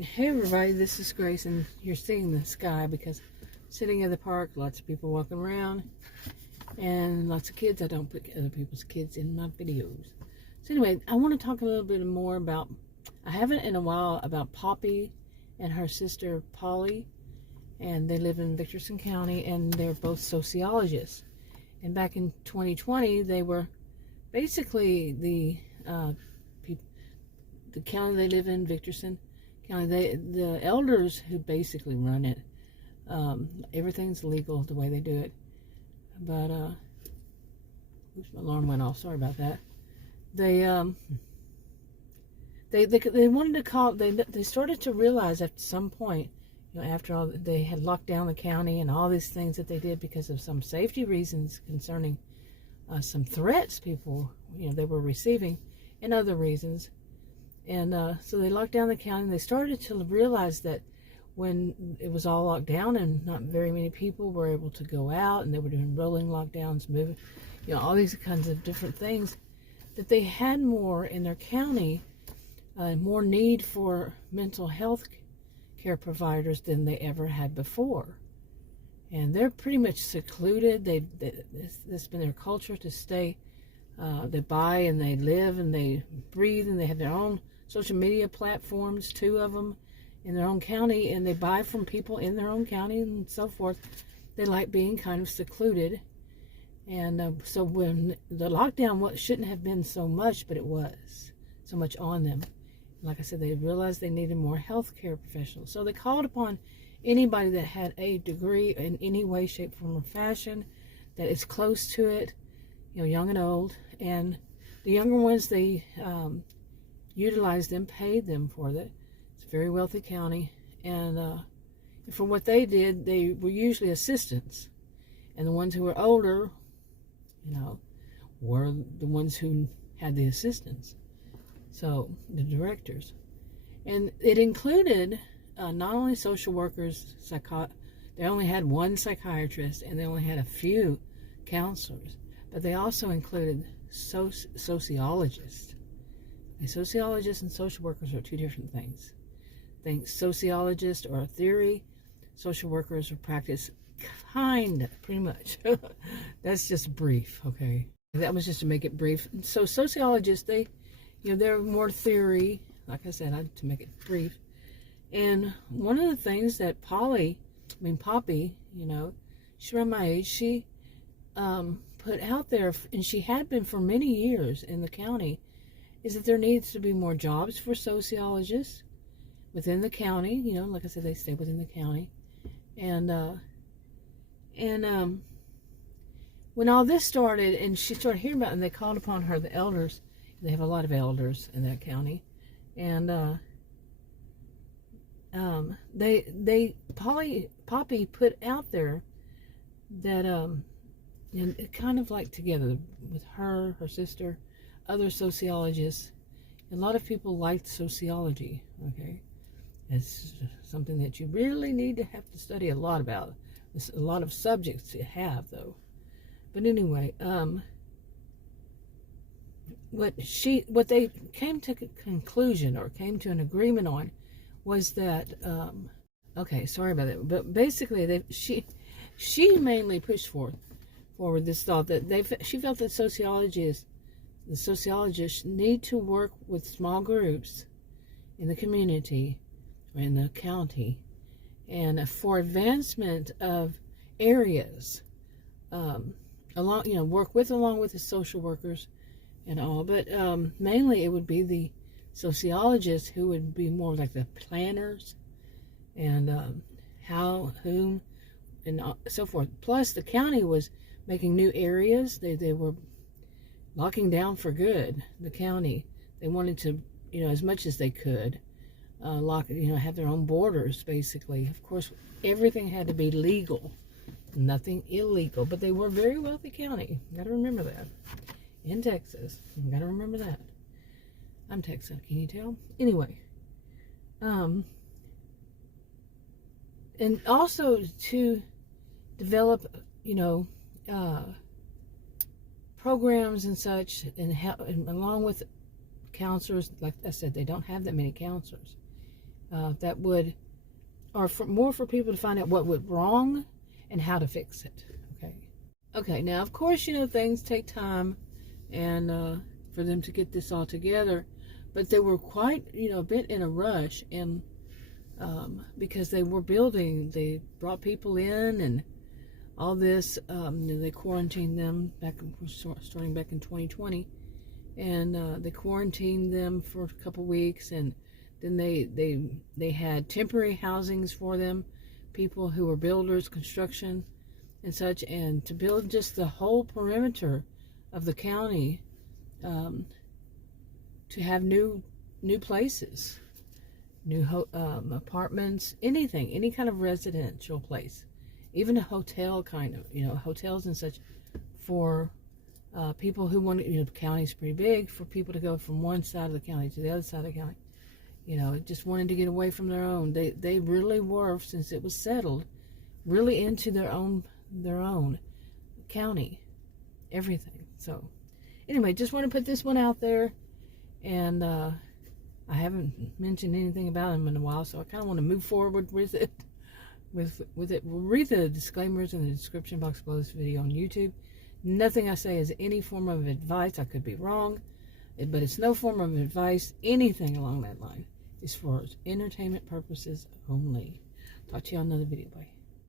Hey everybody, this is Grace, and you're seeing the sky because sitting in the park, lots of people walking around, and lots of kids. I don't put other people's kids in my videos. So anyway, I want to talk a little bit more about, I haven't in a while, about Poppy and her sister Polly, and they live in Victorson County, and they're both sociologists. And back in 2020, they were basically the county they live in, Victorson County, the elders who basically run it. Everything's legal the way they do it. But oops, my alarm went off. Sorry about that. They wanted to call. They started to realize at some point, after all, they had locked down the county and all these things that they did because of some safety reasons concerning some threats people they were receiving, and other reasons. And so they locked down the county, and they started to realize that when it was all locked down and not very many people were able to go out, and they were doing rolling lockdowns, moving, all these kinds of different things, that they had more in their county, more need for mental health care providers than they ever had before. And they're pretty much secluded. It's been their culture to stay. They buy and they live and they breathe, and they have their own social media platforms, 2 of them in their own county, and they buy from people in their own county and so forth. They like being kind of secluded. And so when the lockdown shouldn't have been so much, but it was so much on them. Like I said, they realized they needed more healthcare professionals. So they called upon anybody that had a degree in any way, shape, form, or fashion that is close to it, young and old. And the younger ones, they utilized them, paid them for that. It's a very wealthy county. And for what they did, they were usually assistants. And the ones who were older, were the ones who had the assistants. So, the directors. And it included not only social workers, they only had 1 psychiatrist, and they only had a few counselors, but they also included sociologists. A sociologist and social workers are 2 different things. Sociologists are a theory, social workers are practice, pretty much. That's just brief, okay? That was just to make it brief. So sociologists, they're more theory, like I said, to make it brief. And one of the things that Poppy, she's around my age, she put out there, and she had been for many years in the county, is that there needs to be more jobs for sociologists within the county. Like I said, they stay within the county. And when all this started, and she started hearing about it, and they called upon her, the elders. They have a lot of elders in that county, and Poppy put out there that and it kind of like together with her sister, other sociologists. A lot of people liked sociology. Okay, it's something that you really need to have to study a lot about. There's a lot of subjects to have, though. But anyway, what they came to conclusion, or came to an agreement on, was that okay, sorry about that, but basically she mainly pushed forward this thought that she felt that the sociologists need to work with small groups in the community or in the county, and for advancement of areas, work along with the social workers and all, but mainly it would be the sociologists who would be more like the planners, and whom, and so forth. Plus, the county was making new areas. They were locking down for good the county. They wanted to, as much as they could, have their own borders, basically. Of course, everything had to be legal, nothing illegal, but they were a very wealthy county. You gotta remember that. In Texas, you gotta remember that. I'm Texan, can you tell? Anyway, and also to develop, programs and such, and along with counselors. Like I said, they don't have that many counselors. that would, or more for people to find out what went wrong and how to fix it. Okay, now of course, things take time and for them to get this all together, but they were quite, a bit in a rush, and because they brought people in and all this. They quarantined them starting back in 2020, and they quarantined them for a couple weeks, and then they had temporary housings for them, people who were builders, construction, and such, and to build just the whole perimeter of the county, to have new places, new apartments, anything, any kind of residential place, even a hotel kind of, hotels and such, for people who want to, the county's pretty big, for people to go from one side of the county to the other side of the county, just wanted to get away from their own. They really were, since it was settled, really into their own county, everything. So anyway, just want to put this one out there, and I haven't mentioned anything about them in a while, so I kind of want to move forward with it. With it, read the disclaimers in the description box below this video on YouTube. Nothing I say is any form of advice. I could be wrong, but it's no form of advice. Anything along that line is for entertainment purposes only. Talk to you on another video. Bye.